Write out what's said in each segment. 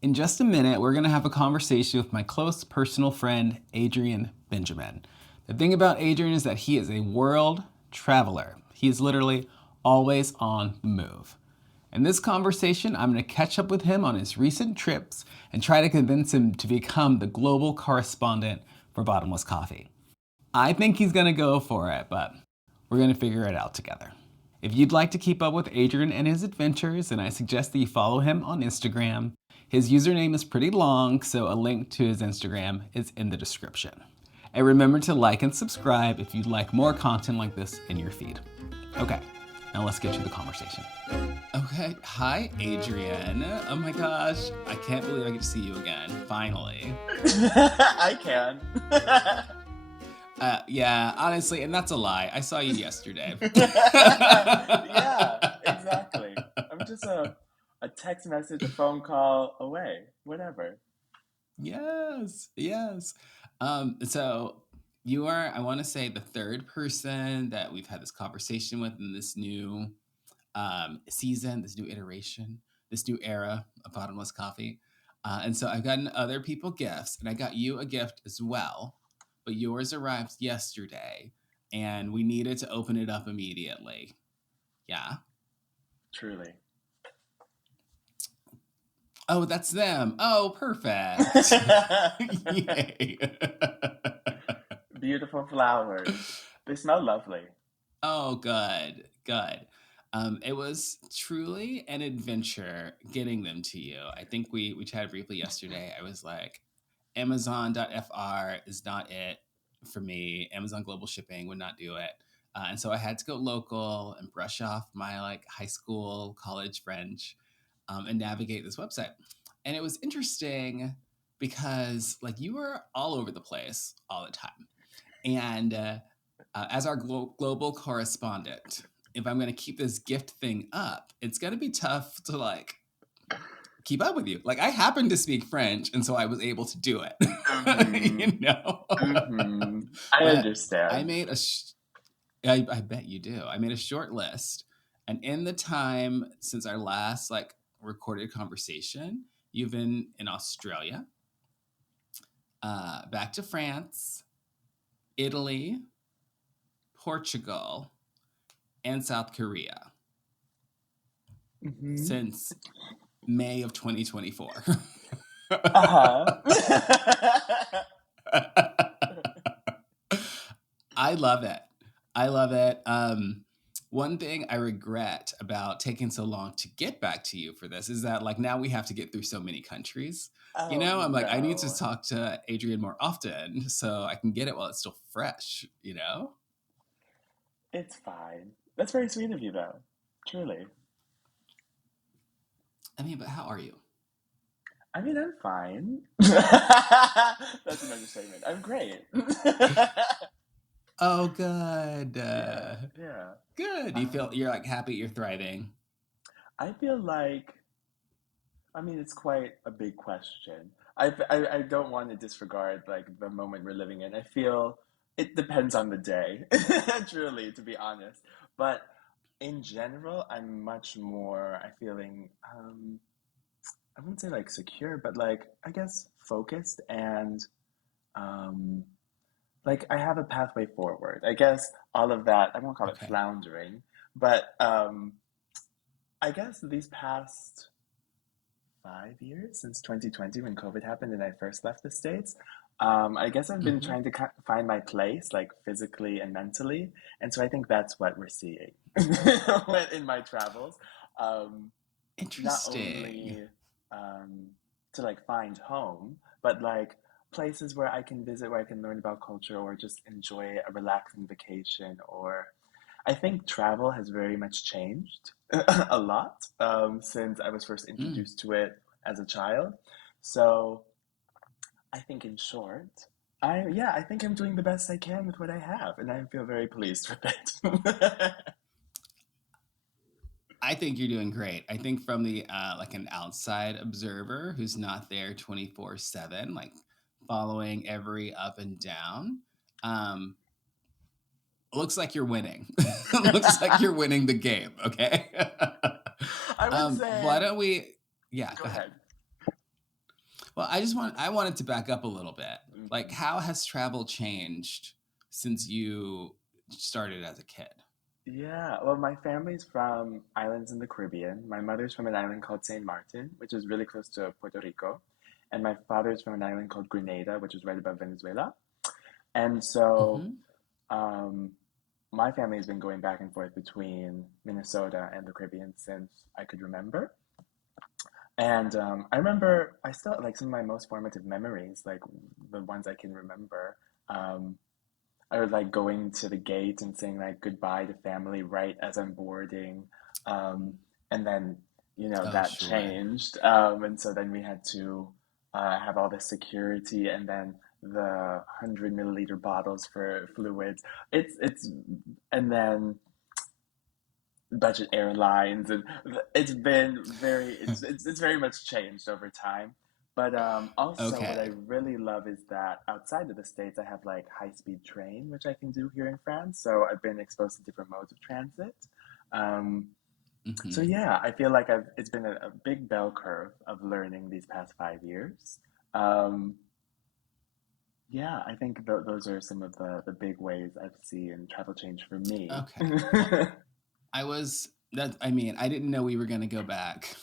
In just a minute, we're going to have a conversation with my close personal friend, Adrian Benjamin. The thing about Adrian is that he is a world traveler. He is literally always on the move. In this conversation, I'm going to catch up with him on his recent trips and try to convince him to become the global correspondent for Bottomless Coffee. I think he's going to go for it, but we're going to figure it out together. If you'd like to keep up with Adrian and his adventures, then I suggest that you follow him on Instagram. His username is pretty long, so a link to his Instagram is in the description. And remember to like and subscribe if you'd like more content like this in your feed. Okay, now let's get to the conversation. Okay, hi Adrian. Oh my gosh, I can't believe I get to see you again, finally. I can. Yeah, honestly, and that's a lie. I saw you yesterday. Yeah, exactly. I'm just a text message, a phone call away, whatever. Yes, yes. So you are, I want to say, the third person that we've had this conversation with in this new season, this new iteration, this new era of Bottomless Coffee. And so I've gotten other people gifts, and I got you a gift as well, but yours arrived yesterday, and we needed to open it up immediately. Yeah. Truly. Oh, that's them. Oh, perfect. Yay. Beautiful flowers. They smell lovely. Oh, good, good. It was truly an adventure getting them to you. I think we chatted briefly yesterday. I was like, Amazon.fr is not it for me. Amazon Global Shipping would not do it. And so I had to go local and brush off my like high school, college French, and navigate this website. And it was interesting because like you were all over the place all the time. And as our global correspondent, if I'm going to keep this gift thing up, it's going to be tough to like keep up with you. Like I happen to speak French, and so I was able to do it. Mm-hmm. You know, Mm-hmm. I but I understand. made a. I bet you do. I made a short list, and in the time since our last like recorded conversation, you've been in Australia, back to France, Italy, Portugal, and South Korea Mm-hmm. since May of 2024. Uh-huh. I love it. I love it. One thing I regret about taking so long to get back to you for this is that like now we have to get through so many countries. You Oh know, I'm like, I need to no. talk to Adrian more often so I can get it while it's still fresh, you know? It's fine. That's very sweet of you though. Truly. I mean, but how are you? I mean, I'm fine. That's an understatement. I'm great. Oh, good. Yeah, yeah. Good. You feel Um, you're like happy, you're thriving. I feel like, I mean, it's quite a big question. I don't want to disregard like the moment we're living in. I feel it depends on the day, truly, to be honest. But in general, I'm much more, I feeling, I wouldn't say like secure, but like, I guess focused and, um, like I have a pathway forward. I guess all of that, I won't call it Okay. floundering, but I guess these past 5 years since 2020 when COVID happened and I first left the States, I guess I've been Hmm. trying to find my place, like physically and mentally. And so I think that's what we're seeing in my travels. Um, Not Interesting. only um, to like find home, but like places where I can visit, where I can learn about culture or just enjoy a relaxing vacation. Or I think travel has very much changed a lot since I was first Mm. introduced to it as a child. So I think, in short, I think I'm doing the best I can with what I have, and I feel very pleased with it. I think you're doing great. I think from the like an outside observer who's not there 24/7, like following every up and down, um, looks like you're winning. Looks like you're winning the game. Okay. I would Why say, don't we? Yeah, go go ahead. ahead. Well, I wanted to back up a little bit. Like, Mhm. how has travel changed since you started as a kid? Yeah, well, my family's from islands in the Caribbean. My mother's from an island called Saint Martin, which is really close to Puerto Rico. And my father's from an island called Grenada, which is right above Venezuela. And so Hmm. um, my family has been going back and forth between Minnesota and the Caribbean since I could remember. And I remember, I still like some of my most formative memories, like the ones I can remember. Um, I was like going to the gate and saying like goodbye to family right as I'm boarding. Um, and then, Oh, that sure. changed. And so then we had to have all the security and then the 100 milliliter bottles for fluids. And then budget airlines, and it's been it's very much changed over time. But also, what I Okay. really love is that outside of the States, I have like high-speed train, which I can do here in France. So I've been exposed to different modes of transit. Um, so Hmm. yeah, I feel like it's been a big bell curve of learning these past 5 years. Um, yeah, I think those are some of the big ways I've seen travel change for me. Okay. Well, I mean, I didn't know we were going to go back.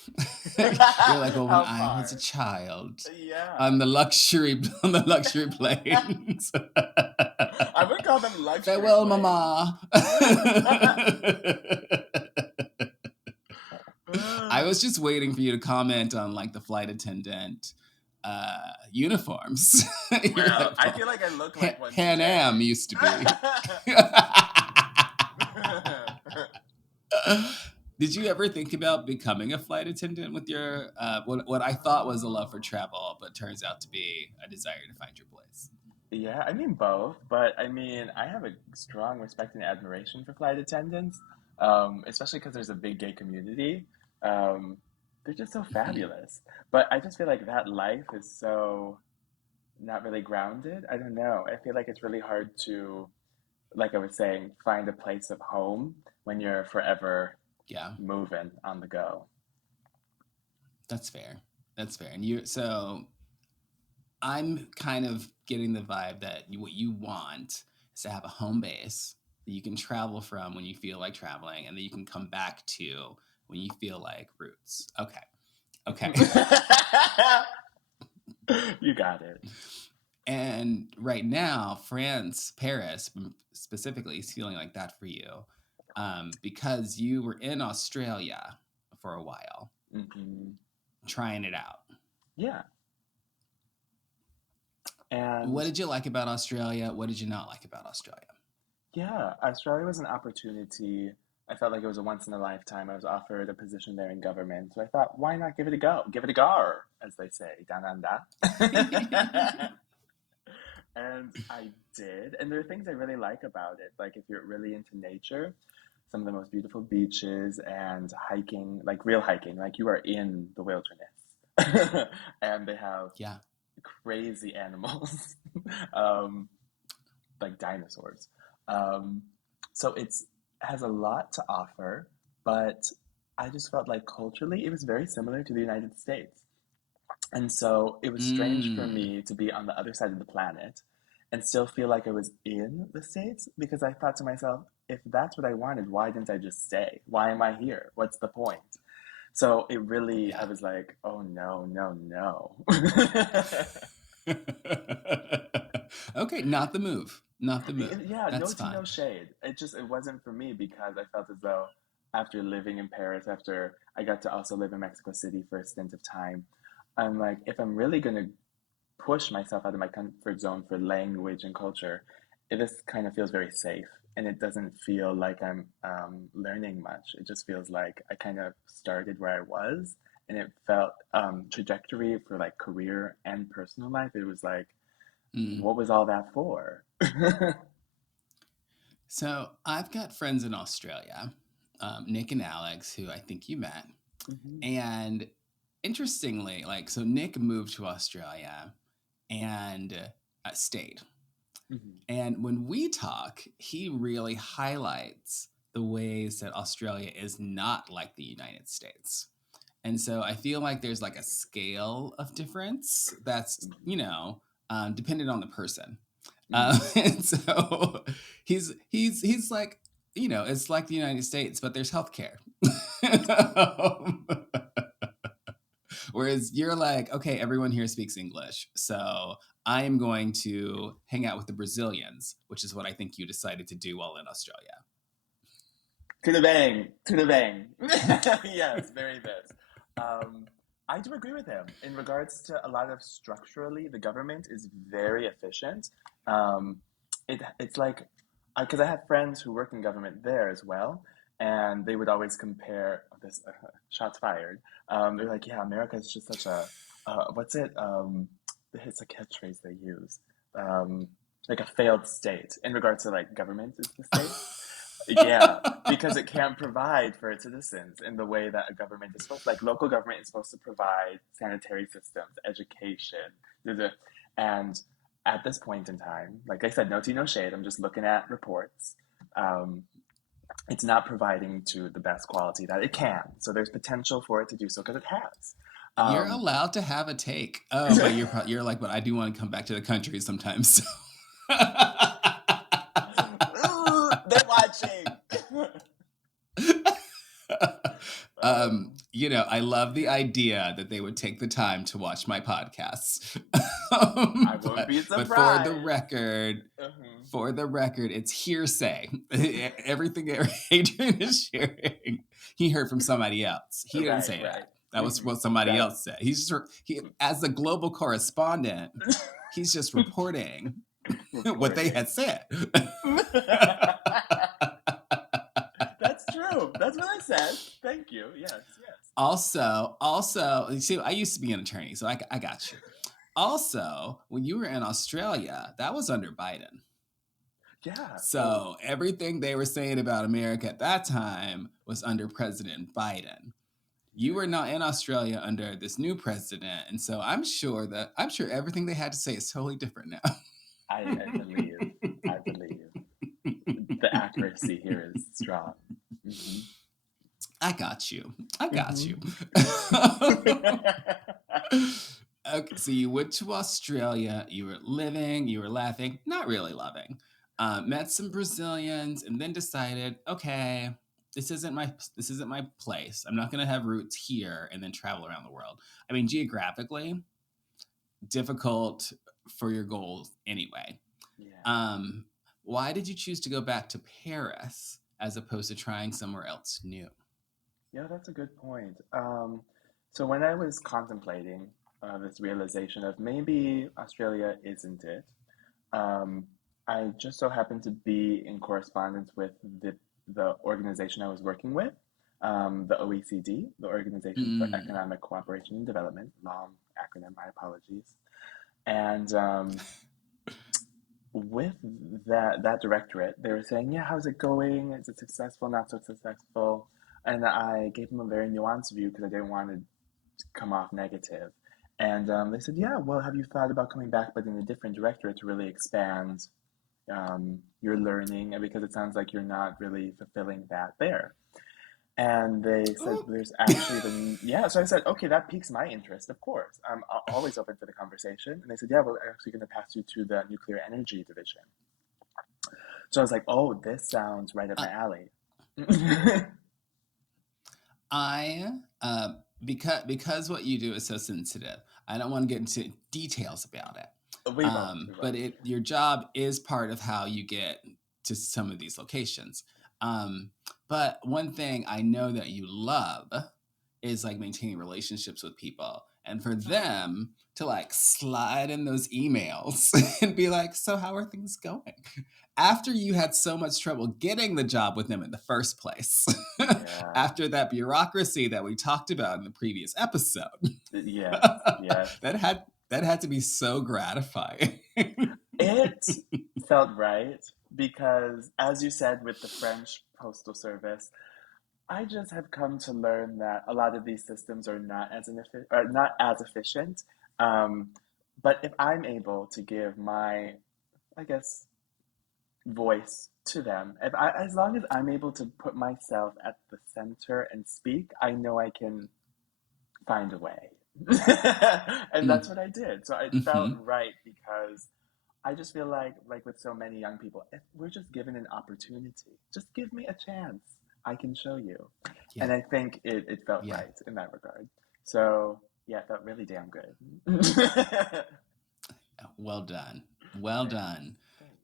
You're like, well, when How I was a far? child Yeah. on the luxury on the luxury planes. I would call them luxury Farewell, planes. mama. I was just waiting for you to comment on like the flight attendant uniforms. You're Well, like, I feel well, like I look like one Pan Am today. used to be. Did you ever think about becoming a flight attendant with your what I thought was a love for travel, but turns out to be a desire to find your place? Yeah, I mean both, but I mean I have a strong respect and admiration for flight attendants, especially because there's a big gay community. Um, they're just so Hmm. fabulous. But I just feel like that life is so not really grounded. I don't know. I feel like it's really hard to, like I was saying, find a place of home when you're forever Yeah, moving on the go. that's fair. That's fair. And you, so I'm kind of getting the vibe that what you want is to have a home base that you can travel from when you feel like traveling, and that you can come back to when you feel like roots. Okay. Okay. You got it. And right now, France, Paris specifically, is feeling like that for you, because you were in Australia for a while, Hmm. trying it out. Yeah. And What did you like about Australia? What did you not like about Australia? yeah, Australia was an opportunity. I felt like it was a once in a lifetime. I was offered a position there in government. So I thought, why not give it a go? Give it a go, as they say, down under. And I did. And there are things I really like about it. Like if you're really into nature, some of the most beautiful beaches and hiking, like real hiking, like you are in the wilderness. And they have Yeah. crazy animals, um, like dinosaurs. Um, so it's has a lot to offer, but I just felt like culturally it was very similar to the United States. And so it was strange for Mm. me to be on the other side of the planet and still feel like I was in the States because I thought to myself, if that's what I wanted, why didn't I just stay? Why am I here? What's the point? So it really, I Yeah. was like, oh no, no, no. Okay, not the move. Not the move. Yeah, no That's tea, fine. no shade. It wasn't for me because I felt as though after living in Paris, after I got to also live in Mexico City for a stint of time, I'm like, if I'm really gonna push myself out of my comfort zone for language and culture, this kind of feels very safe. And it doesn't feel like I'm learning much. It just feels like I kind of started where I was. And it felt trajectory for like career and personal life. It was like, Mm. what was all that for? So I've got friends in Australia, Nick and Alex, who I think you met. Hmm. And interestingly, like, so Nick moved to Australia and stayed. Hmm. And when we talk, he really highlights the ways that Australia is not like the United States. And so I feel like there's like a scale of difference that's, dependent on the person. And so he's like, it's like the United States, but there's healthcare. Whereas you're like, okay, everyone here speaks English. So I am going to hang out with the Brazilians, which is what I think you decided to do while in Australia. To the bang, to the bang. Yes, very this. I do agree with him in regards to a lot of structurally, the government is very efficient. Um, it's like because I have friends who work in government there as well, and they would always compare this shots fired. They're like, yeah, America is just such a what's it? It's a catchphrase they use, um, like a failed state in regards to like government is the state. Yeah, because it can't provide for its citizens in the way that a government is supposed to. Like local government is supposed to provide sanitary systems, education, and at this point in time, like I said, no tea, no shade. I'm just looking at reports. Um, it's not providing to the best quality that it can. So there's potential for it to do so because it has. You're Um, allowed to have a take. Oh, but you're like, but I do want to come back to the country sometimes. So. they're watching. I love the idea that they would take the time to watch my podcasts. I won't but be but for the surprised. record, Uh-huh. it's hearsay. Everything Adrian is sharing, he heard from somebody else. He didn't Right, say right. that. That was what somebody That's else said. As the global correspondent, he's just reporting what they reporting. had said. That's true. That's what I said. Thank you. Yes, yes. Also, you see, I used to be an attorney, so I got you. Also, when you were in Australia, that was under Biden. Yeah. So So everything they were saying about America at that time was under President Biden. You yeah, were not in Australia under this new president, and so I'm sure everything they had to say is totally different I believe. now. I believe the accuracy here is strong. Hmm. I got you. I got you. Hmm. Okay, so you went to Australia. You were living. You were laughing. Not really loving. Met some Brazilians, and then decided, okay, this isn't my place. I'm not gonna have roots here and then travel around the world. I mean, geographically, difficult for your goals anyway. Yeah. Um, why did you choose to go back to Paris as opposed to trying somewhere else new? Yeah, that's a good point. So when I was contemplating this realization of maybe Australia isn't it, um, I just so happened to be in correspondence with the organization I was working with, the OECD, the Organization for Mm. Economic Cooperation and Development, long acronym, my apologies. And with that directorate, they were saying, "Yeah, how's it going? Is it successful? Not so successful?" And I gave them a very nuanced view because I didn't want to come off negative. And they said, "Yeah, well, have you thought about coming back, but in a different directorate to really expand your learning? And because it sounds like you're not really fulfilling that there." And they said, Oh. "There's actually the yeah." So I said, "Okay, that piques my interest. Of course, I'm always open for the conversation." And they said, "Yeah, we're actually going to pass you to the nuclear energy division." So I was like, "Oh, this sounds right up my alley." I because what you do is so sensitive. I don't want to get into details about it. We won't. We But won't. your job is part of how you get to some of these locations. Um, but one thing I know that you love is like maintaining relationships with people, and for them to like slide in those emails and be like, "So how are things going?" After you had so much trouble getting the job with them in the first place. Yeah. After that bureaucracy that we talked about in the previous episode. Yes. Yes. that had to be so gratifying. It felt right because, as you said, with the French postal service, I just have come to learn that a lot of these systems are not as efficient. Um, but if I'm able to give my, I guess, voice to them, as long as I'm able to put myself at the center and speak, I know I can find a way. And Mm, that's what I did. So it felt mm-hmm. right because I just feel like with so many young people, if we're just given an opportunity, just give me a chance. I can show you. Yeah, And I think it felt yeah. right in that regard. So yeah, it felt really damn good. Well done. Well Thanks. done.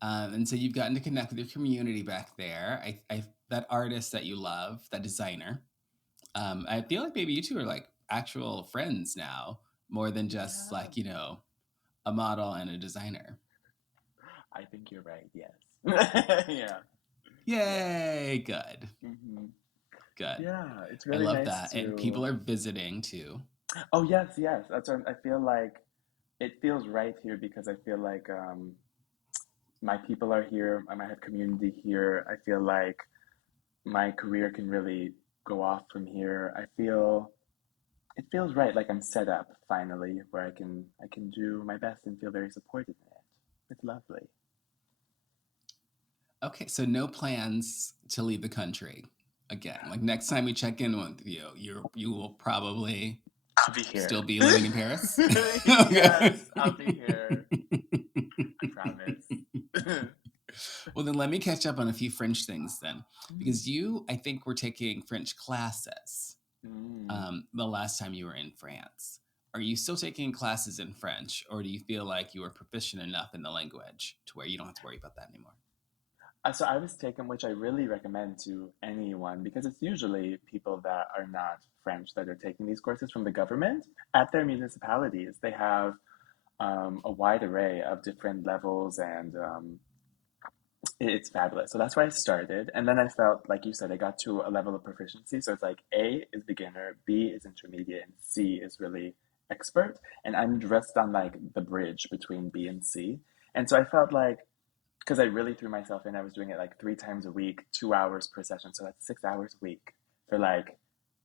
Thanks. And so you've gotten to connect with your community back there. That artist that you love, that designer. I feel like maybe you two are like actual friends now, more than just Yeah, like, a model and a designer. I think you're right. Yes. Yeah. Yeah. Yay! Good. Hmm. Good. Yeah, it's I really love nice that. And to. people are visiting too. Oh yes, yes. That's what I feel like. It feels right here because I feel like my people are here. I might have community here. I feel like my career can really go off from here. I feel it feels right, like I'm set up finally, where I can do my best and feel very supported in it. It's lovely. Okay, so no plans to leave the country again. Like next time we check in with you, you will probably I'll be still here. be living in Paris. Yes, Okay. I'll be here. I promise. Well, then let me catch up on a few French things then, because you, I think, were taking French classes Mm. the last time you were in France. Are you still taking classes in French, or do you feel like you are proficient enough in the language to where you don't have to worry about that anymore? So I was taken, which I really recommend to anyone because it's usually people that are not French that are taking these courses from the government at their municipalities. They have a wide array of different levels and it's fabulous. So that's where I started. And then I felt, like you said, I got to a level of proficiency. So it's like A is beginner, B is intermediate, and C is really expert. And I'm dressed on like the bridge between B and C. And so I felt like, because I really threw myself in, I was doing it like 3 times a week, 2 hours per session. So that's 6 hours a week for like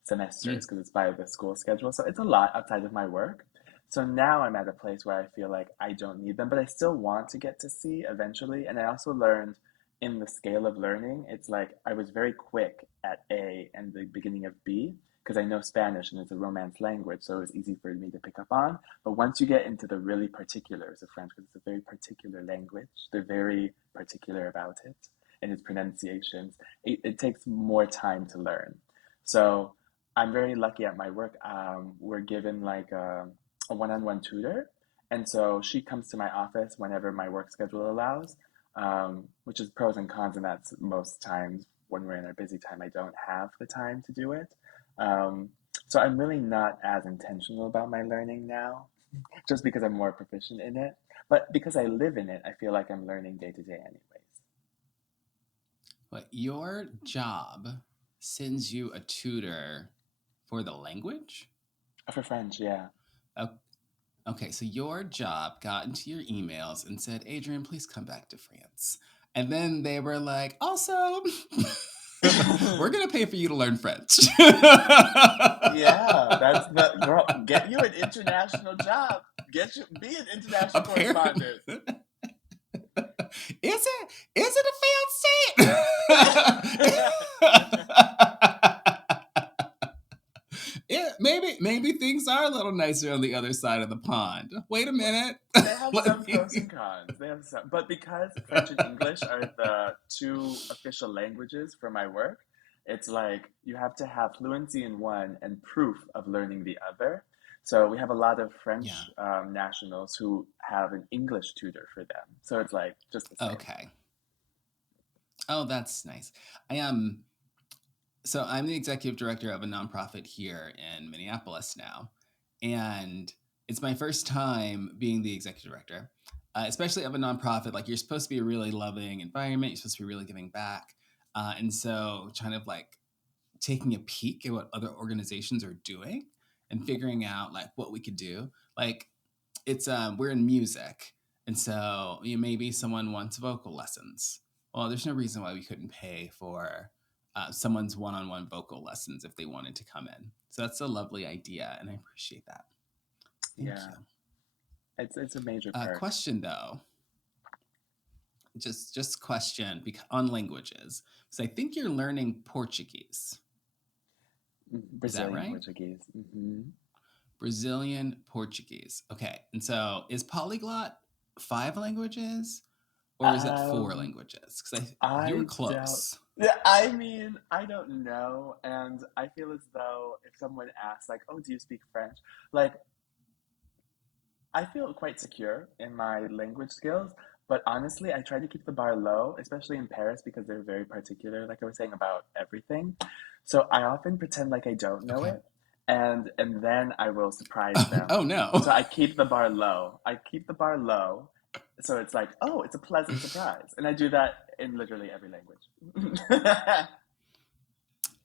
Mm. semesters because it's by the school schedule. So it's a lot outside of my work. So now I'm at a place where I feel like I don't need them, but I still want to get to C eventually. And I also learned in the scale of learning, it's like I was very quick at A and the beginning of B because I know Spanish and it's a Romance language, so it was easy for me to pick up on. But once you get into the really particulars of French, because it's a very particular language, they're very particular about it and its pronunciations, it takes more time to learn. So I'm very lucky at my work. We're given like a one-on-one tutor, and so she comes to my office whenever my work schedule allows, which is pros and cons, and that's most times when we're in our busy time, I don't have the time to do it. Um, so I'm really not as intentional about my learning now, just because I'm more proficient in it. But because I live in it, I feel like I'm learning day to day anyways. But your job sends you a tutor for the language? For French, yeah. Oh, okay, so your job got into your emails and said, Adrian, please come back to France. And then they were like, also, we're going to pay for you to learn French. Yeah, that's the girl. Get you an international job. Get you be an international Apparently. correspondent. Is it a failed state? Yeah, maybe things are a little nicer on the other side of the pond. Wait a Well, minute. they have Let some me. pros and cons. They have some, but because French and English are the two official languages for my work, it's like you have to have fluency in one and proof of learning the other. So we have a lot of Yeah. French nationals who have an English tutor for them. So it's like just the same. Okay. Oh, that's nice. I am. So I'm the executive director of a nonprofit here in Minneapolis now, and it's my first time being the executive director, especially of a nonprofit. Like you're supposed to be a really loving environment. You're supposed to be really giving back, and so kind of like taking a peek at what other organizations are doing and figuring out like what we could do. Like it's we're in music, and so maybe someone wants vocal lessons. Well, there's no reason why we couldn't pay for someone's one-on-one vocal lessons if they wanted to come in. So that's a lovely idea, and I appreciate that. Thank Yeah, you. it's a major perk. Question though, just question on languages. So I think you're learning Portuguese. Is that Brazilian right? Portuguese. Hmm. Brazilian Portuguese. Okay. And so is polyglot 5 languages or is that 4 Um, languages? Because you were I doubt. close. Yeah, I mean, I don't know, and I feel as though if someone asks, like, "Oh, do you speak French?" Like, I feel quite secure in my language skills, but honestly, I try to keep the bar low, especially in Paris because they're very particular, like I was saying, about everything. So I often pretend like I don't know Okay. it, and then I will surprise them. Oh no. So I keep the bar low. I keep the bar low, so it's like, oh, it's a pleasant surprise, and I do that in literally every language.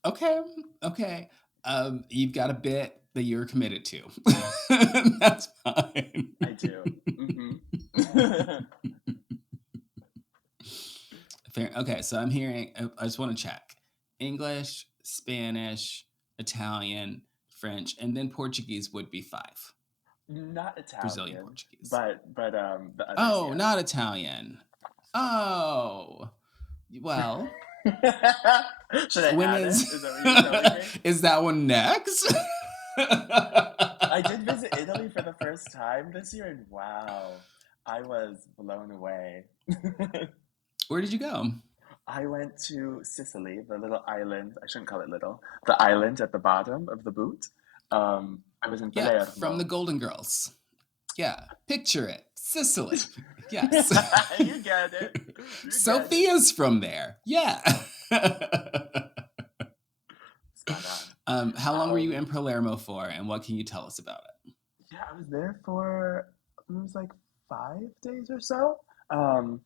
Okay. Okay. You've got a bit that you're committed to. That's fine. I do. Hmm. Fair. Okay, so I'm hearing. I just want to check: English, Spanish, Italian, French, and then Portuguese would be 5. Not Brazilian Italian, Portuguese. but the others, Oh, yes. not Italian. Oh, well. Should I When add it? is Is that what you're telling me? is that one next? I did visit Italy for the first time this year, and wow, I was blown away. Where did you go? I went to Sicily, the little island. I shouldn't call it little. The island at the bottom of the boot. I was in Yeah, from the Palermo. Golden Girls. Yeah, picture it. Sicily. Yes. You get it. You get it. Sophia's from there. Yeah. Spot on. How long were you in Um, Palermo for, and what can you tell us about it? yeah, I was there for it was like 5 days or so. Um,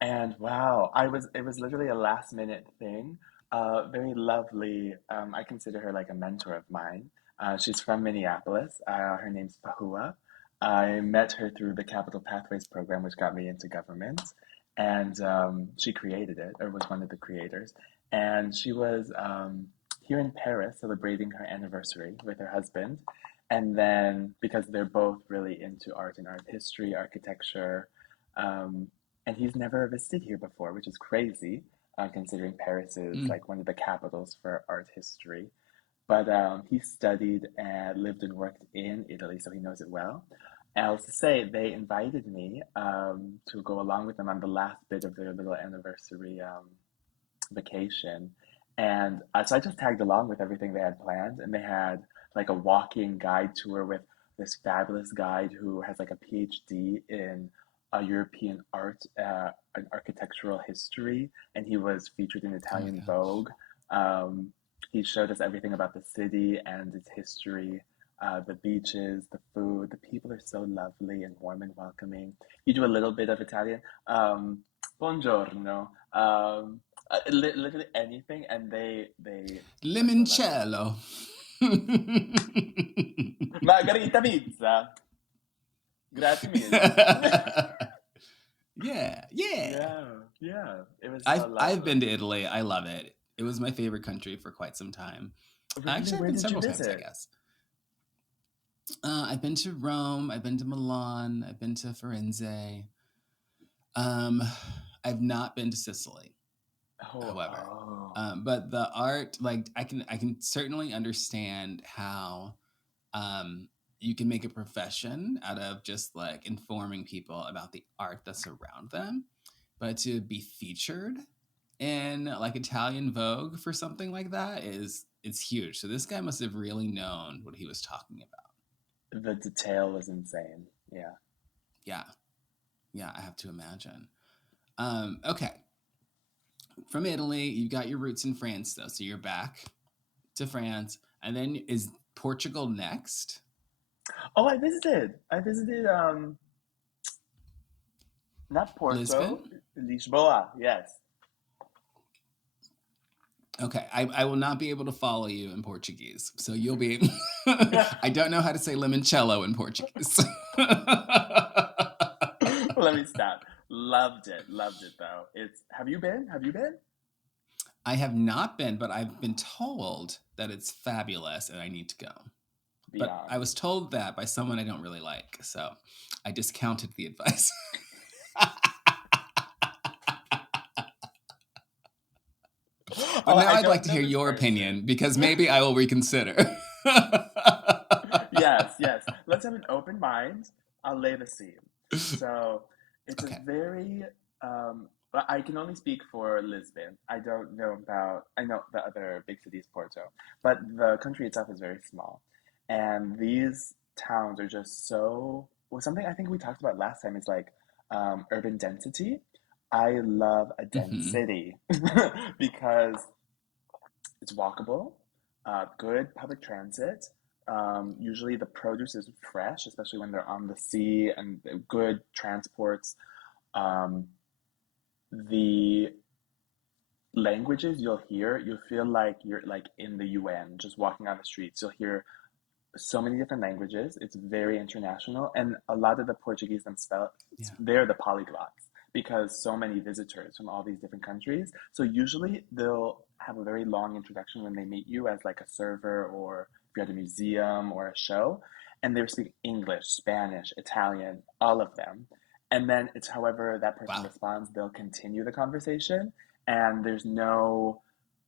And wow, it was literally a last minute thing. Very lovely. I consider her like a mentor of mine. She's from Minneapolis. Her name's Pahua. I met her through the Capital Pathways program, which got me into government. And she created it, or was one of the creators. And she was here in Paris celebrating her anniversary with her husband. And then, because they're both really into art and art history, architecture, um, and he's never visited here before, which is crazy, considering Paris is Mm. like one of the capitals for art history. But he studied and lived and worked in Italy, so he knows it well. And I was to say, they invited me to go along with them on the last bit of their little anniversary vacation. And so I just tagged along with everything they had planned, and they had like a walking guide tour with this fabulous guide who has like a PhD in European art and architectural history, and he was featured in Oh my Italian gosh. Vogue. Um, he showed us everything about the city and its history, the beaches, the food. The people are so lovely and warm and welcoming. You do a little bit of Italian. Buongiorno. Literally anything, and they were so lovely. Limoncello. Margarita pizza. Grazie mille. Yeah, yeah. Yeah, yeah. It was so I've been to lovely. Italy. I love it. It was my favorite country for quite some time. Really, Actually, I've where been did you several times, I visit? guess. I've been to Rome. I've been to Milan. I've been to Firenze. Um, I've not been to Sicily, Oh, however. oh. But the art, like I can certainly understand how you can make a profession out of just like informing people about the art that's around them, but to be featured in like Italian Vogue for something like that is it's huge. So this guy must have really known what he was talking about. The detail was insane. Yeah. Yeah, yeah, I have to imagine. Okay, from Italy, you got your roots in France though, so you're back to France, and then is Portugal next? Oh, I visited. I visited not Porto, Lisbon? Lisboa. Yes. Okay, I will not be able to follow you in Portuguese, so you'll be. I don't know how to say limoncello in Portuguese. Let me stop. Loved it. Loved it though. It's have you been? Have you been? I have not been, but I've been told that it's fabulous and I need to go. But I Beyond. was told that by someone I don't really like, so I discounted the advice. But Oh, now I I'd like don't to know hear this your person. opinion because maybe I will reconsider. Yeah, Yes, yes. Let's have an open mind. I'll lay the scene. So it's a Okay. very, but I can only speak for Lisbon. I don't know about, I know the other big cities, Porto, but the country itself is very small. And these towns are just so, well, something I think we talked about last time is like urban density. I love a dense Hmm. city because it's walkable, good public transit. Usually the produce is fresh, especially when they're on the sea, and good transports. Um, the languages you'll feel like you're like in the UN, just walking on the streets. You'll hear so many different languages. It's very international, and a lot of the Portuguese themselves, Yeah. they're the polyglots because so many visitors from all these different countries. So usually they'll have a very long introduction when they meet you as like a server or if you're at a museum or a show, and they speak English, Spanish, Italian, all of them. And then it's however that person Wow. responds, they'll continue the conversation, and there's no,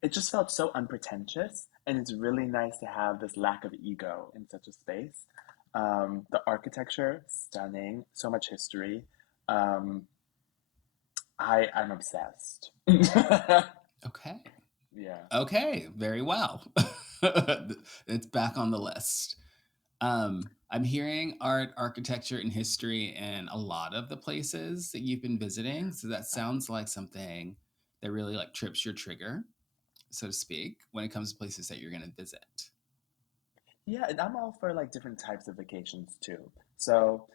it just felt so unpretentious, and it's really nice to have this lack of ego in such a space. The architecture, stunning, so much history. Um, I'm obsessed. Okay. Yeah. Okay. Very well. It's back on the list. I'm hearing art, architecture, and history in a lot of the places that you've been visiting. So that sounds like something that really like trips your trigger, so to speak, when it comes to places that you're going to visit. Yeah, and I'm all for like different types of vacations too. So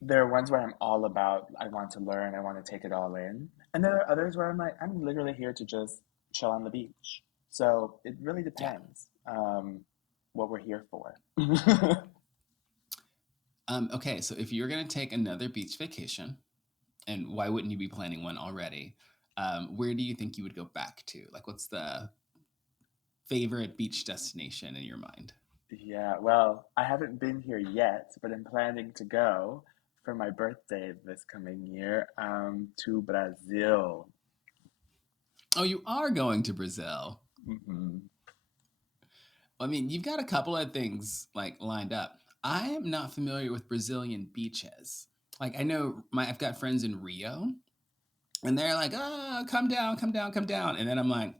there are ones where I'm all about, I want to learn, I want to take it all in. And there are others where I'm like, I'm literally here to just chill on the beach. So it really Yeah. depends what we're here for. Okay. So if you're going to take another beach vacation, and why wouldn't you be planning one already? Where do you think you would go back to? Like, what's the favorite beach destination in your mind? Yeah, well, I haven't been here yet, but I'm planning to go for my birthday this coming year to Brazil. Oh, you are going to Brazil. Hmm. I mean, you've got a couple of things like lined up. I am not familiar with Brazilian beaches. Like I know I've got friends in Rio, and they're like, "Oh, come down, come down, come down," and then I'm like,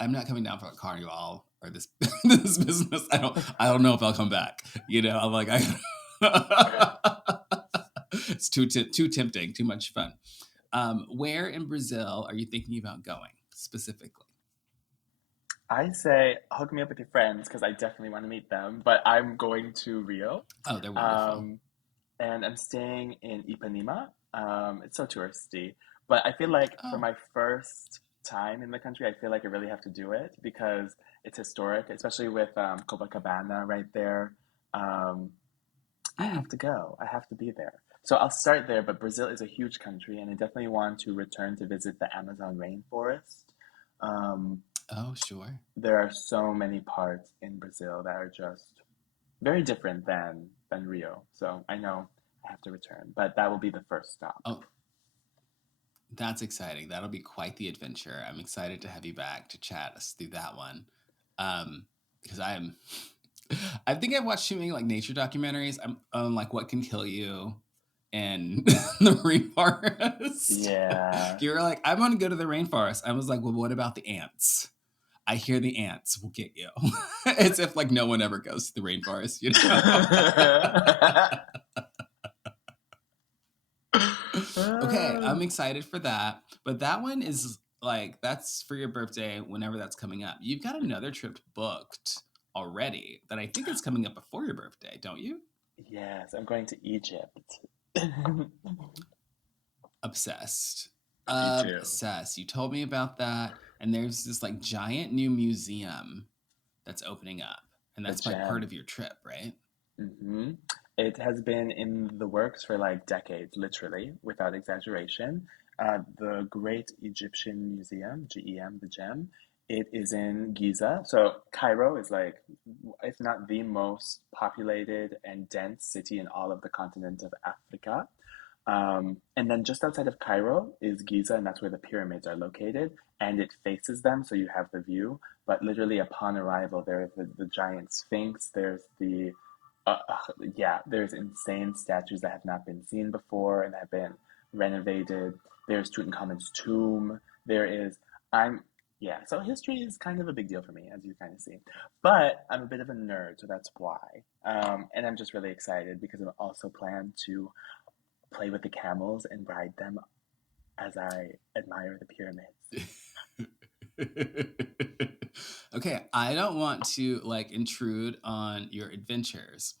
"I'm not coming down for a carnival or this this business. I don't know if I'll come back." You know, I'm like, it's too tempting, too much fun. Where in Brazil are you thinking about going specifically? I say hook me up with your friends because I definitely want to meet them, but I'm going to Rio. Oh, they're wonderful. Um, and I'm staying in Ipanema. It's so touristy, but I feel like for Oh, my first time in the country, I feel like I really have to do it because it's historic, especially with Copacabana right there. Um, I have mm. to go. I have to be there. So I'll start there, but Brazil is a huge country, and I definitely want to return to visit the Amazon rainforest. Um, Oh, sure. there are so many parts in Brazil that are just very different than Rio. So I know I have to return, but that will be the first stop. Oh, that's exciting. That'll be quite the adventure. I'm excited to have you back to chat us through that one. Because I'm, I think I've watched too many like nature documentaries. I'm on like what can kill you and the rainforest. Yeah. You were like, I'm gonna go to the rainforest. I was like, well, what about the ants? I hear the ants will get you. As if like no one ever goes to the rainforest, you know? Okay, I'm excited for that. But that one is like that's for your birthday whenever that's coming up. You've got another trip booked already that I think is coming up before your birthday, don't you? Yes, I'm going to Egypt. Obsessed. Me too. Obsessed. You told me about that, and there's this like giant new museum that's opening up, and The that's like part of gem. your trip, right? Hmm. It has been in the works for like decades, literally, without exaggeration. The Great Egyptian Museum, GEM, the Gem, it is in Giza. So Cairo is like, if not the most populated and dense city in all of the continent of Africa. And then just outside of Cairo is Giza, and that's where the pyramids are located. And it faces them, so you have the view. But literally, upon arrival, there is the giant Sphinx. There's the Yeah, there's insane statues that have not been seen before and have been renovated. There's Tutankhamun's tomb. There is, I'm, yeah, so history is kind of a big deal for me, as you kind of see. But I'm a bit of a nerd, so that's why. And I'm just really excited because I also plan to play with the camels and ride them as I admire the pyramids. Okay, I don't want to like intrude on your adventures,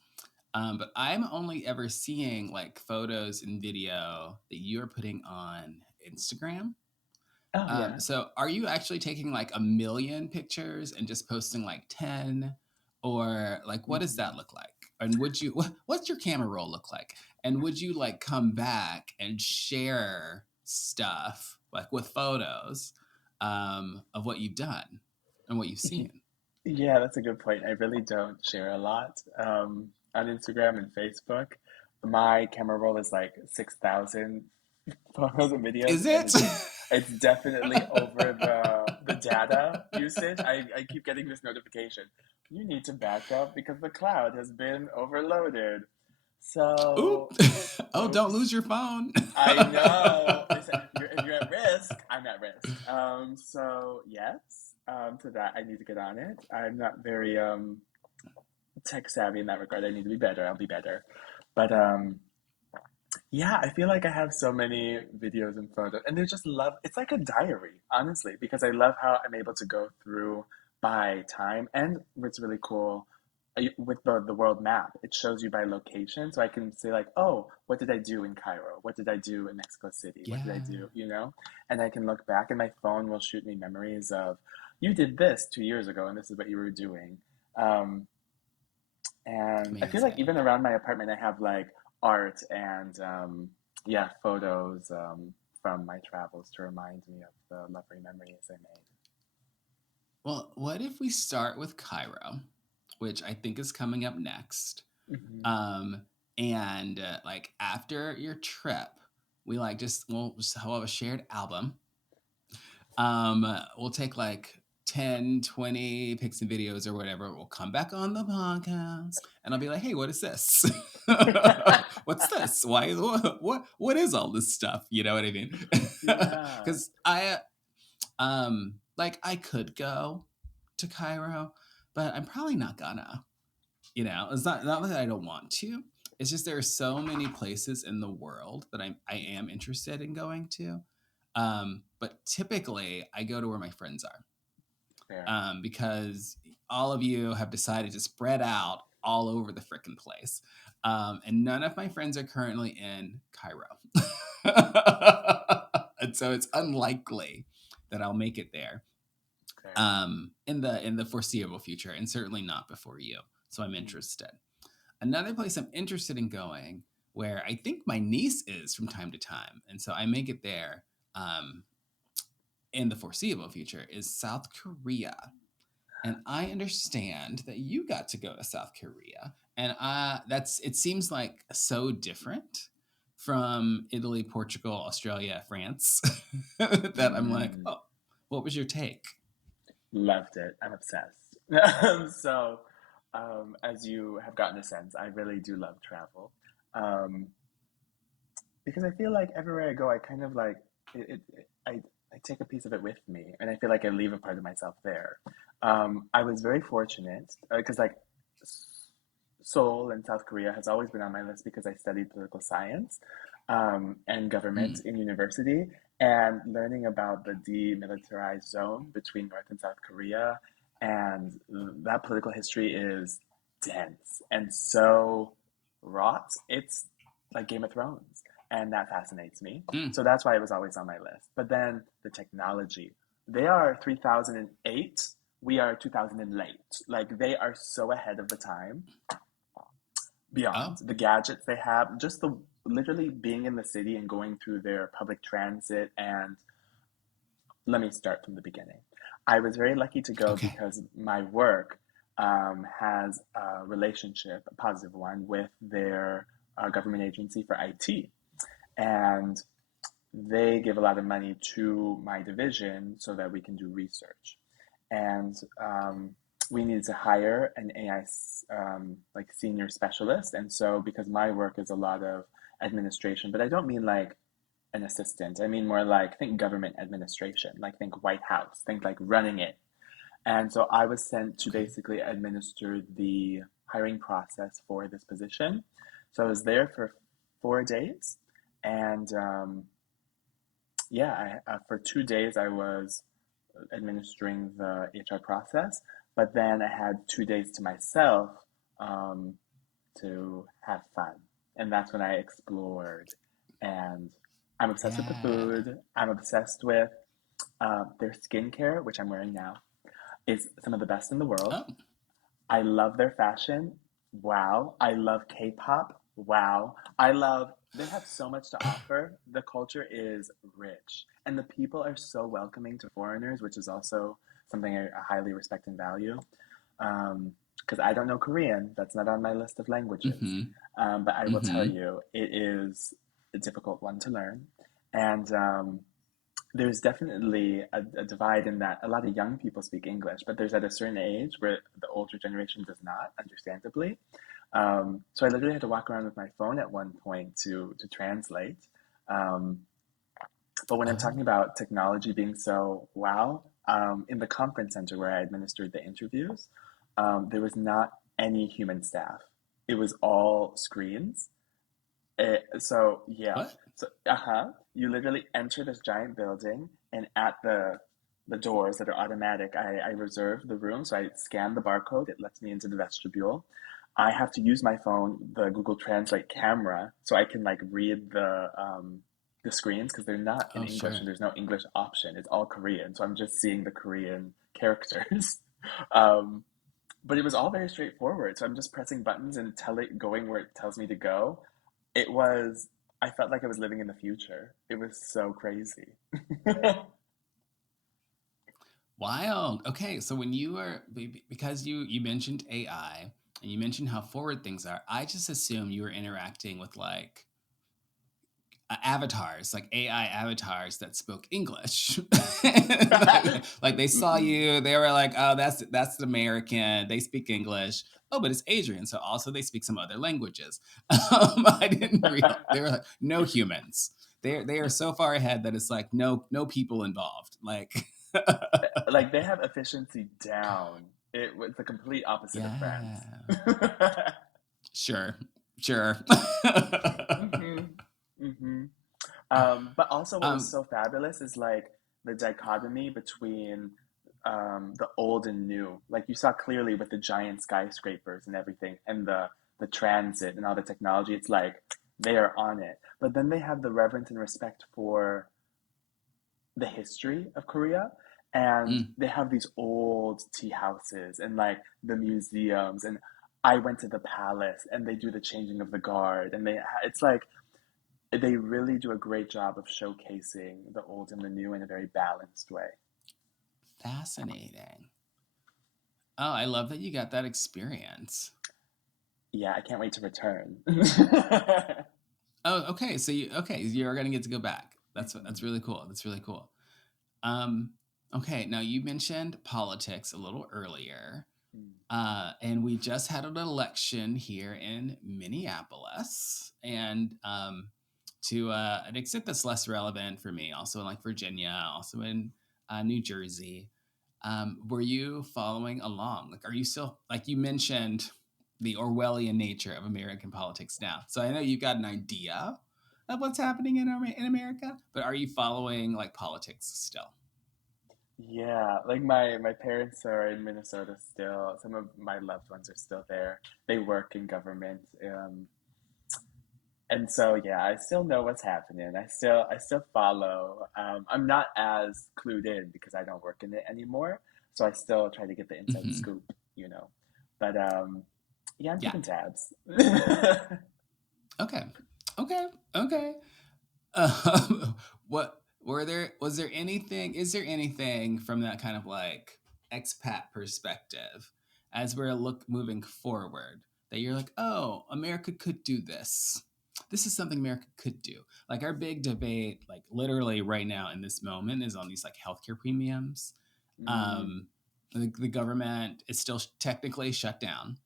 but I'm only ever seeing like photos and video that you're putting on Instagram. Oh, yeah. So are you actually taking like a million pictures and just posting like 10? Or like what does that Mhm. look like? And would you what's your camera roll look like? And would you like come back and share stuff like with photos of what you've done and what you've seen? Yeah, that's a good point. I really don't share a lot on Instagram and Facebook. My camera roll is like 6,000 photos and videos, Is and it? it's definitely over the data usage. I keep getting this notification. You need to back up because the cloud has been overloaded. Oop. So, Oh, don't lose oops. your phone. I know. They said if you're at risk, I'm at risk. So yes, to that I need to get on it. I'm not very tech savvy in that regard. I need to be better. I'll be better. But yeah, I feel like I have so many videos and photos, and they just love. It's like a diary, honestly, because I love how I'm able to go through by time, and what's really cool with the world map, it shows you by location, so I can say like, oh, what did I do in Cairo? What did I do in Mexico City? What did I Yeah. do? And I can look back, and my phone will shoot me memories of, you did this 2 years ago, and this is what you were doing. Um, and I feel like Amazing. even around my apartment, I have like art and yeah, photos from my travels to remind me of the lovely memories I Well, what if we start with Cairo, which I think is coming up next? made. Hmm. Um, and like after your trip, we'll just have a shared album. We'll take like 10, 20 pics and videos or whatever. We'll come back on the podcast and I'll be like, hey, what is this? What's this? Why what is all this stuff? You know what I mean? Yeah, Because like I could go to Cairo, but I'm probably not gonna. You know, it's not that I don't want to. It's just there are so many places in the world that I am interested in going to. But typically I go to where my friends are. fair. Because all of you have decided to spread out all over the frickin' place. And none of my friends are currently in Cairo. And so it's unlikely that I'll make it there Fair. in the foreseeable future, and certainly not before you. So I'm Mm. interested. Another place I'm interested in going, where I think my niece is from time to time, and so I may get there um, in the foreseeable future, is South Korea. And I understand that you got to go to South Korea, and that's it seems like so different from Italy, Portugal, Australia, France that I'm like, Mm. oh, what was your take? Loved it. I'm obsessed. So, as you have gotten a sense, I really do love travel. Um, because I feel like everywhere I go, I kind of like I take a piece of it with me, and I feel like I leave a part of myself there. I was very fortunate because like Seoul in South Korea has always been on my list because I studied political science and government Mm. in university, and learning about the demilitarized zone between North and South Korea, and that political history is dense and so wrought. It's like Game of Thrones, and that fascinates me. Mm. So that's why it was always on my list. But then the technology. They are 3008. We are 2000 and late. Like they are so ahead of the time. Beyond Oh, the gadgets they have, just the literally being in the city and going through their public transit. And let me start from the beginning. I was very lucky to go okay. because my work has a relationship, a positive one, with their government agency for IT. And they give a lot of money to my division so that we can do research. And we needed to hire an AI like senior specialist, and so because my work is a lot of administration, but I don't mean like an assistant. I mean more like think government administration, like think White House, think like running it. And so I was sent to Okay. basically administer the hiring process for this position. So I was there for 4 days, and yeah, for 2 days I was administering the HR process, but then I had 2 days to myself um, to have fun. And that's when I explored. And I'm obsessed with the Yeah. food. I'm obsessed with their skincare, which I'm wearing now, is some of the best in the world. Oh, I love their fashion. Wow. I love K-pop. Wow. I love, they have so much to offer. The culture is rich. And the people are so welcoming to foreigners, which is also something I highly respect and value. Because I don't know Korean, that's not on my list of languages. mm-hmm. But I will tell Mm-hmm. you, it is a difficult one to learn. And there's definitely a divide in that a lot of young people speak English, but there's at a certain age where the older generation does not, understandably. So I literally had to walk around with my phone at one point to translate. Um, but when I'm Oh, talking about technology being so wow, in the conference center where I administered the interviews, there was not any human staff. It was all screens. So yeah, what? so you literally enter this giant building, and at the doors that are automatic, I reserve the room. So I scan the barcode. It lets me into the vestibule. I have to use my phone, the Google Translate camera, so I can like read the screens because they're not in Oh, English sure. and there's no English option. It's all Korean, so I'm just seeing the Korean characters. um, but it was all very straightforward. So I'm just pressing buttons and going where it tells me to go. It was, I felt like I was living in the future. It was so crazy. Wild. Okay, so when you were because you mentioned AI and you mentioned how forward things are, I just assume you were interacting with like avatars, like AI avatars that spoke English. Like they saw Mm-mm. you, they were like, "Oh, that's American. They speak English. Oh, but it's Adrian, so also they speak some other languages." I didn't realize they were like no humans. They are so far ahead that it's like no people involved. Like, Like they have efficiency down. It was the complete opposite of France. yeah, sure, sure. hmm hmm But also, what was um, so fabulous is like the dichotomy between the old and new. Like you saw clearly with the giant skyscrapers and everything, and the transit and all the technology. It's like they are on it. But then they have the reverence and respect for the history of Korea. And mm, they have these old tea houses and like the museums. And I went to the palace and they do the changing of the guard. And it's like they really do a great job of showcasing the old and the new in a very balanced way. fascinating. Oh, I love that you got that experience. Yeah, I can't wait to return. Oh, okay. So you're gonna get to go back. That's really cool. That's really cool. Um, okay, now you mentioned politics a little earlier. And we just had an election here in Minneapolis, and to an extent that's less relevant for me, also in like Virginia, also in New Jersey. Were you following along? Like, are you still like you mentioned the Orwellian nature of American politics now? So I know you've got an idea of what's happening in America, but are you following like politics still? Yeah, like my parents are in Minnesota still. Some of my loved ones are still there. They work in government. And so yeah, I still know what's happening. I still follow. I'm not as clued in because I don't work in it anymore. So I still try to get the inside Hmm. scoop, you know. But yeah, I'm Yeah. keeping tabs. Okay. Okay. Okay. What were there? Was there anything? Is there anything from that kind of like expat perspective, as we're look moving forward, that you're like, oh, America could do this. This is something America could do. Like our big debate, like literally right now in this moment, is on these like healthcare premiums. Mm, Um, the government is still technically shut down.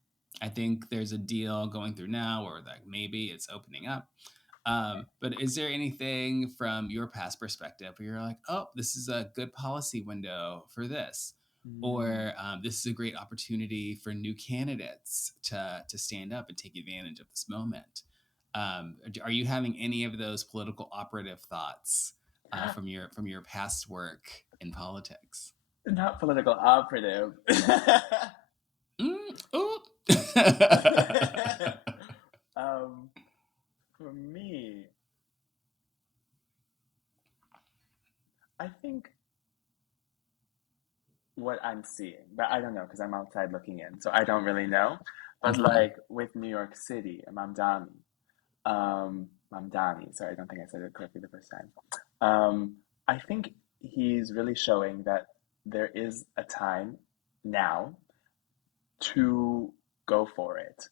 I think there's a deal going through now where like maybe it's opening up. But is there anything from your past perspective where you're like, oh, this is a good policy window for this, Mm. or this is a great opportunity for new candidates to stand up and take advantage of this moment? Are you having any of those political operative thoughts from your past work in politics? Not political operative. Oh. um, for me, I think what I'm seeing, but I don't know because I'm outside looking in, so I don't really know. But Mhm. like with New York City, Mamdani, sorry, I don't think I said it correctly the first time. I think he's really showing that there is a time now to go for it.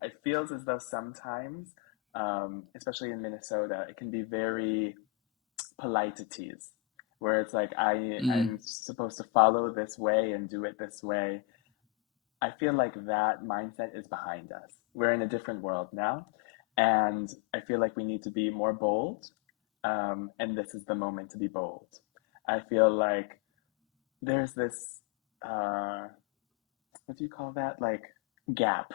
It feels as though sometimes, especially in Minnesota, it can be very polite to tease, where it's like Mm, I'm supposed to follow this way and do it this way. I feel like that mindset is behind us. We're in a different world now, and I feel like we need to be more bold. And this is the moment to be bold. I feel like there's this what do you call that? Like gap,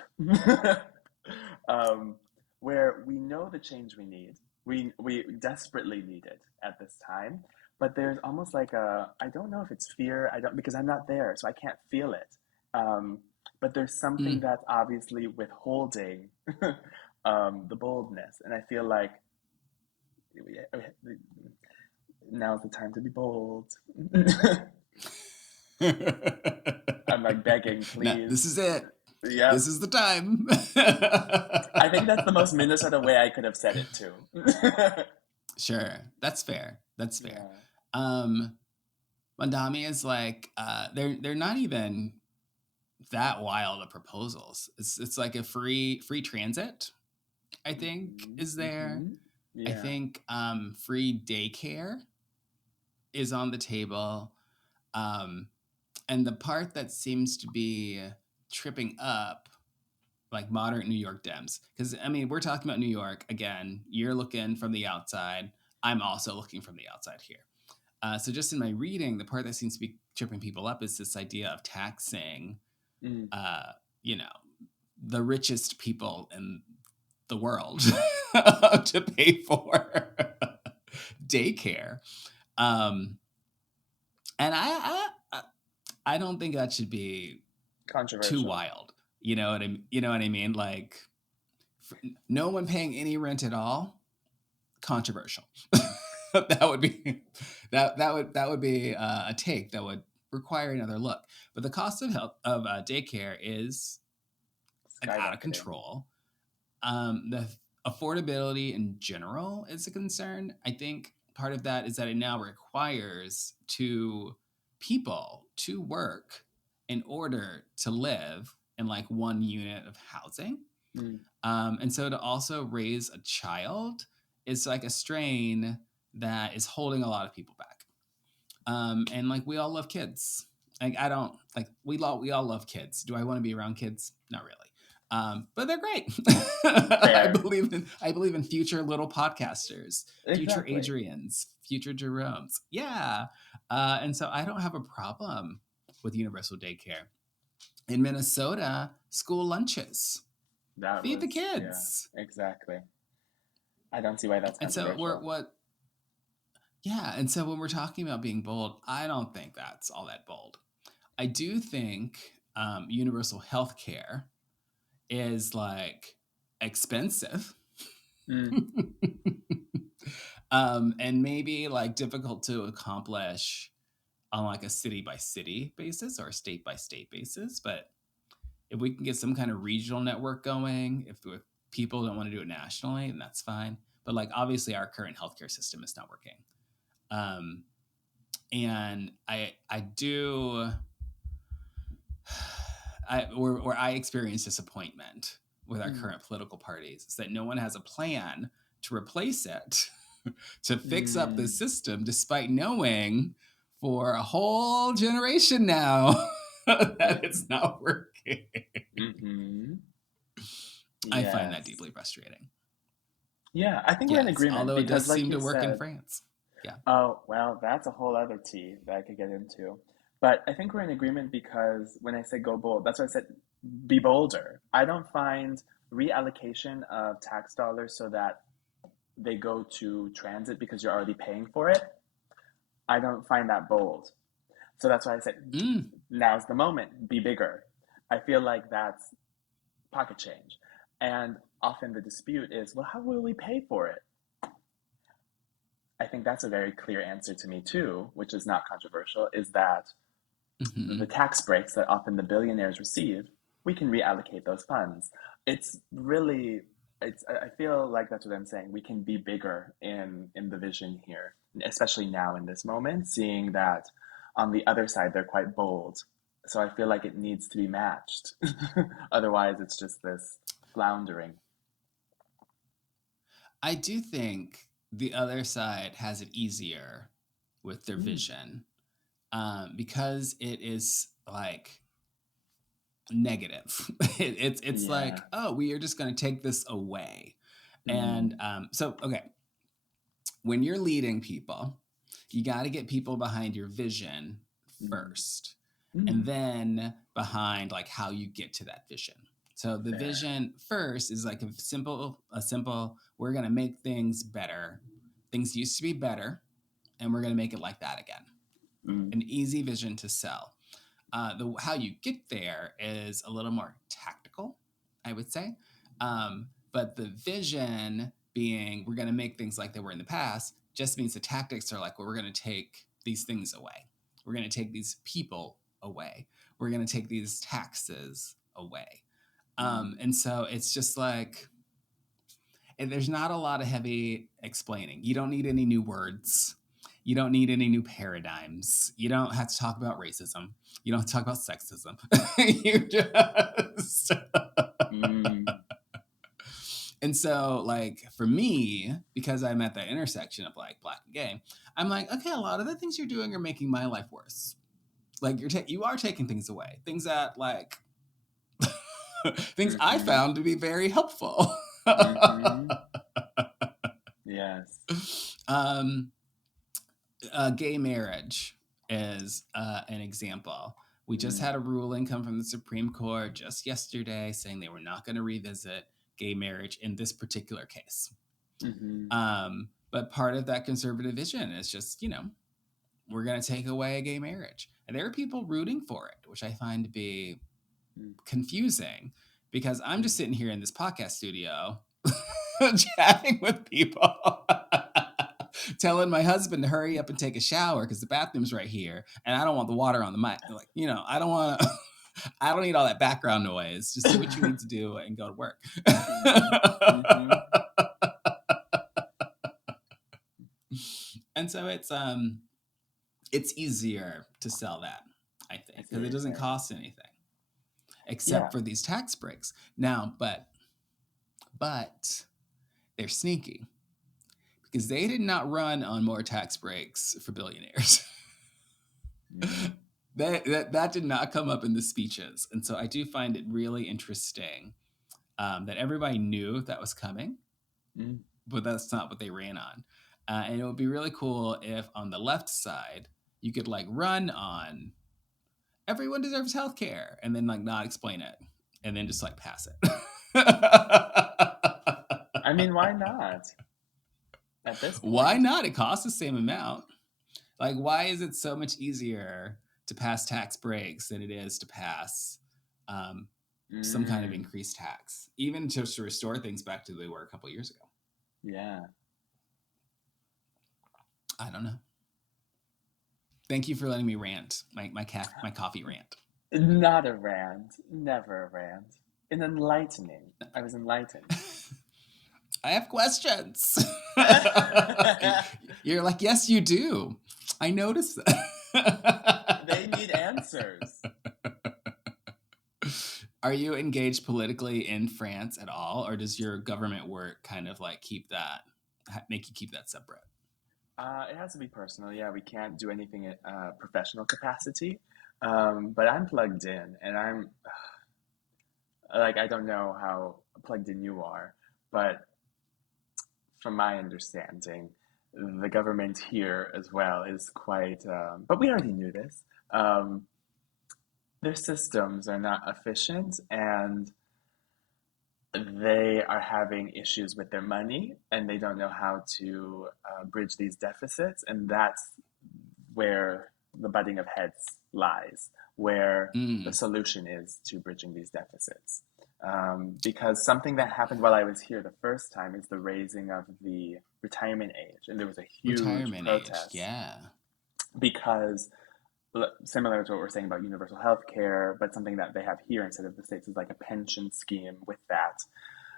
um, where we know the change we need. We desperately need it at this time, but there's almost like a I don't know if it's fear. I don't because I'm not there, so I can't feel it. Um, but there's something mm. that's obviously withholding the boldness, and I feel like now's the time to be bold. I'm like begging, No, please. this is it. Yep. This is the time. I think that's the most Minnesota way I could have said it too. Sure, that's fair. That's fair. Yeah. Um, Mandami is like they're not even that wild of proposals. It's like a free transit. I think Hmm. is there. Hmm. I Yeah. think free daycare is on the table. Um, and the part that seems to be tripping up like moderate New York Dems, because I mean we're talking about New York again. You're looking from the outside. I'm also looking from the outside here. So just in my reading, the part that seems to be tripping people up is this idea of taxing, Mm. uh, you know, the richest people in the world to pay for daycare. Um, and I don't think that should be too Controversial. wild. You know what I mean? Like no one paying any rent at all, controversial. that would be that would be a take that would require another look. But the cost of help of daycare is like out of Skyrocketing. control. The affordability in general is a concern. I think part of that is that it now requires people to work in order to live in like one unit of housing. Mm. And so to also raise a child is like a strain that is holding a lot of people back. And like we all love kids. Like I don't like we all love kids. Do I want to be around kids? Not really. But they're great. Fair. I believe in future little podcasters, future Exactly. Adrians, future Jeromes. Yeah. And so I don't have a problem with universal daycare. In Minnesota, school lunches. That Feed the was, yeah, kids. exactly. I don't see why that's And so we're controversial. what yeah, and so when we're talking about being bold, I don't think that's all that bold. I do think universal health care is like expensive Mm. and maybe like difficult to accomplish on like a city by city basis or a state by state basis. But if we can get some kind of regional network going, if people don't want to do it nationally, then that's fine. But like obviously our current healthcare system is not working. Um, and I do where I experience disappointment with our Mm. current political parties is that no one has a plan to replace it, to fix up the Mm. system, despite knowing for a whole generation now that it's not working. Mm-hmm. I find that Yes. deeply frustrating. Yeah, I think we're in Yes, agreement although it because, does like seem you to work in said, France. Yeah. oh, well, that's a whole other tea that I could get into. But I think we're in agreement because when I say go bold, that's why I said be bolder. I don't find reallocation of tax dollars so that they go to transit because you're already paying for it. I don't find that bold. So that's why I said Mm. now's the moment, be bigger. I feel like that's pocket change. And often the dispute is, well, how will we pay for it? I think that's a very clear answer to me too, which is not controversial, is that the Hmm. tax breaks that often the billionaires receive, we can reallocate those funds. It's really, I feel like that's what I'm saying. We can be bigger in the vision here, especially now in this moment, seeing that on the other side they're quite bold. So I feel like it needs to be matched. Otherwise, it's just this floundering. I do think the other side has it easier with their Mm, vision because it is like negative. It's yeah. like, oh, we are just going to take this away. And Mm, so, okay, when you're leading people, you got to get people behind your vision mm, first, and mm, then behind like how you get to that vision. So the fair. vision first is like a simple, we're going to make things better. Things used to be better, and we're going to make it like that again. Mm, An easy vision to sell. The how you get there is a little more tactical, I would say. But the vision being we're going to make things like they were in the past just means the tactics are like, well, we're going to take these things away. We're going to take these people away. We're going to take these taxes away. mm, And so it's just like, and there's not a lot of heavy explaining. You don't need any new words. You don't need any new paradigms. You don't have to talk about racism. You don't have to talk about sexism. you just. mm. And so, like, for me, because I'm at that intersection of like black and gay, I'm like, okay, a lot of the things you're doing are making my life worse. Like, you are taking things away, things that like things I Mm-hmm. found to be very helpful. Mm-hmm. Yes. um, Gay marriage is an example. We just Mm, had a ruling come from the Supreme Court just yesterday saying they were not going to revisit gay marriage in this particular case. mm-hmm. But part of that conservative vision is just, we're going to take away gay marriage. And there are people rooting for it, which I find to be Mm, confusing because I'm mm, just sitting here in this podcast studio chatting with people. Telling my husband to hurry up and take a shower because the bathroom's right here, and I don't want the water on the mic. Like, I don't want to. I don't need all that background noise. Just do what you need to do and go to work. mm, mm-hmm. And so it's easier to sell that, I I think, see what because it you're doesn't saying. cost anything except Yeah. for these tax breaks. Now, but they're sneaky because they did not run on more tax breaks for billionaires. Mm, That did not come up in the speeches, and so I do find it really interesting that everybody knew that was coming, mm, but that's not what they ran on. And it would be really cool if on the left side you could like run on everyone deserves health care and then like not explain it and then just like pass it. I mean, why not at this Why point? not? It costs the same amount. Like, why is it so much easier to pass tax breaks than it is to pass um, some kind of Mm, increased tax, even just to restore things back to the way they were a couple years ago? yeah. I don't know. Thank you for letting me rant, my coffee rant. Not a rant. Never a rant. An enlightening. I was enlightened. I have questions. You're like, yes, you do. I noticed They that. need answers. Are you engaged politically in France at all, or does your government work kind of like make you keep that separate? It has to be personal. Yeah, we can't do anything at professional capacity. But I'm plugged in, and I'm like, I don't know how plugged in you are, but from my understanding, the government here as well is quite, but we already knew this. Um, their systems are not efficient, and they are having issues with their money, and they don't know how to bridge these deficits. And that's where the butting of heads lies, where the Mm, solution is to bridging these deficits. Because something that happened while I was here the first time is the raising of the retirement age. And there was a huge retirement age. protest Yeah. because, similar to what we're saying about universal health care, but something that they have here instead of the States is like a pension scheme with that.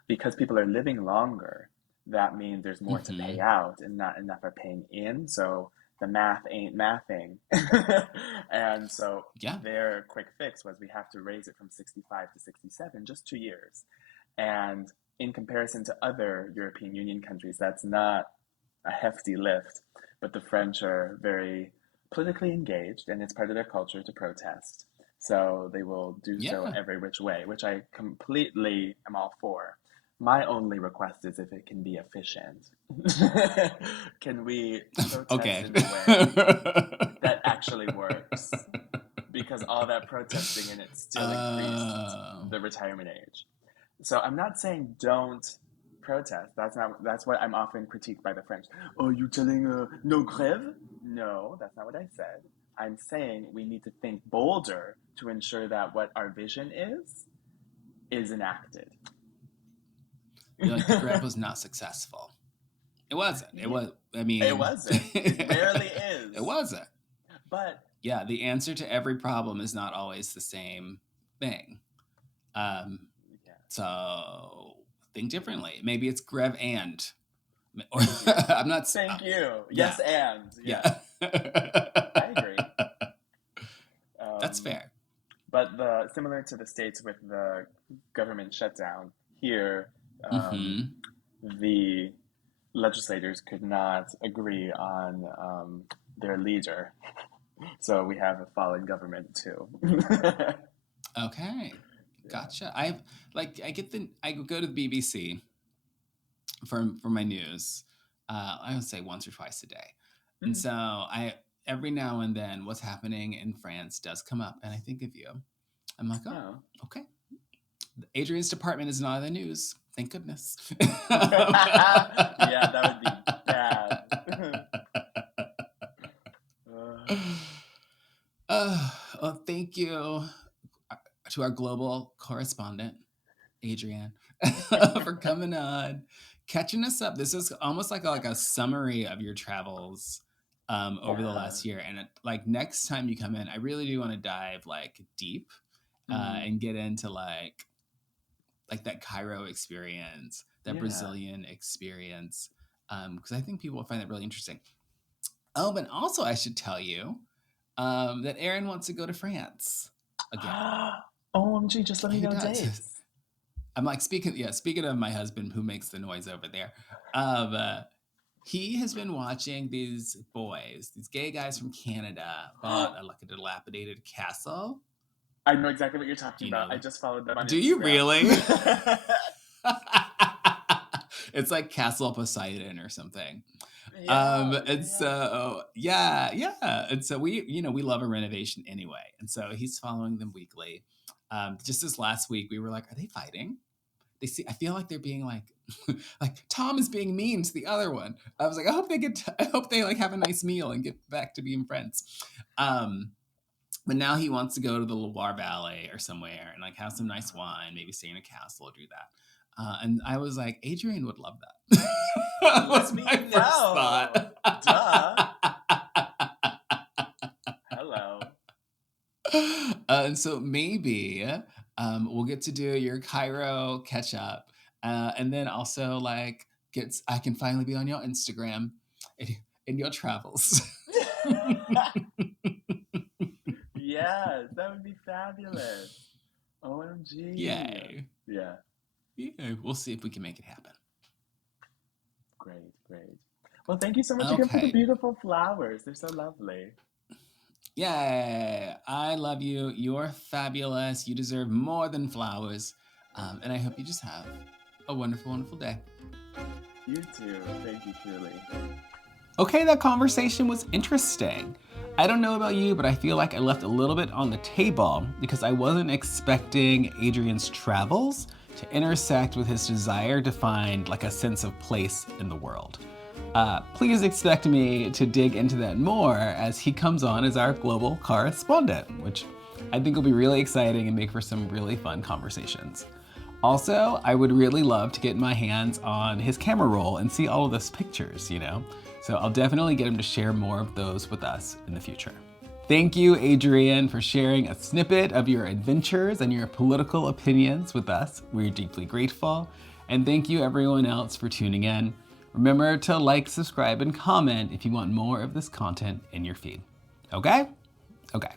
Because people are living longer, that means there's more to pay Mm-hmm. out and not enough are paying in. So the math ain't mathing. And so Yeah. their quick fix was we have to raise it from 65 to 67, just 2 years. And in comparison to other European Union countries, that's not a hefty lift. But the French are very politically engaged, and it's part of their culture to protest. So they will do so Yeah. every which way, which I completely am all for. My only request is if it can be efficient. Can we protest Okay. in a way that actually works? Because all that protesting and it still increased uh, the retirement age. So I'm not saying don't protest. That's what I'm often critiqued by the French. Oh, you telling no grève? No, that's not what I said. I'm saying we need to think bolder to ensure that what our vision is enacted. you're like the grab was not successful. It wasn't. It Yeah, was. I it mean, wasn't. It rarely it is. wasn't. But Yeah, the answer to every problem is not always the same thing. Um, yeah, so think differently. Maybe it's Grev and. Or thank you. I'm not. Thank you. Yeah, Yes, and yes, yeah. I agree. That's Um, fair. but similar to the states with the government shutdown here, um, Mm-hmm. the legislators could not agree on their leader, so we have a fallen government too. Okay, Yeah. gotcha. I go to the BBC for my news. I would say once or twice a day, and Mm. so I every now and then what's happening in France does come up, and I think of you. I'm like, oh, Oh. okay. Adrian's department is not in the news. Thank goodness. Yeah, that would be bad. uh, Well, thank you to our global correspondent, Adrian, for coming on, catching us up. This is almost like a summary of your travels over the yeah. last year. And like next time you come in, I really do want to dive like deep Mm, and get into like that Cairo experience, that yeah. Brazilian experience, because I think people will find that really interesting. Oh, but also I should tell you that Aaron wants to go to France again. OMG, just let me He know does. dates. I'm like speaking of my husband who makes the noise over there. Um, uh, he has been watching these boys, these gay guys from Canada, bought like a dilapidated castle. I know exactly what you're Do talking you about. know I them? just followed them on Do you Instagram. really? It's like Castle Poseidon or something. Yeah, yeah, And yeah. so and so we love a renovation anyway, and so he's following them weekly. Just this last week, we were like, are they fighting? They see. I feel like they're being like, like Tom is being mean to the other one. I was like, I hope they like have a nice meal and get back to being friends. Um, but now he wants to go to the Loire Valley or somewhere and like have some nice wine, maybe stay in a castle or do that. And I was like, Adrian would love that. That Let was me my first know. thought. Duh. Hello. And so maybe we'll get to do your Cairo catch up, and then also like I can finally be on your Instagram in your travels. Yes, that would be fabulous. OMG. Yay! Yeah, Yeah, we'll see if we can make it happen. great, great. Well, thank you so much again for the Okay. beautiful flowers. They're so lovely. Yay! I love you. You're fabulous. You deserve more than flowers. And I hope you just have a wonderful, wonderful day. You too. Thank you, truly. Okay, that conversation was interesting. I don't know about you, but I feel like I left a little bit on the table because I wasn't expecting Adrian's travels to intersect with his desire to find like a sense of place in the world. Please expect me to dig into that more as he comes on as our global correspondent, which I think will be really exciting and make for some really fun conversations. Also, I would really love to get my hands on his camera roll and see all of those pictures, you know? So I'll definitely get him to share more of those with us in the future. Thank you, Adrian, for sharing a snippet of your adventures and your political opinions with us. We're deeply grateful. And thank you, everyone else, for tuning in. Remember to like, subscribe, and comment if you want more of this content in your feed. Okay? Okay.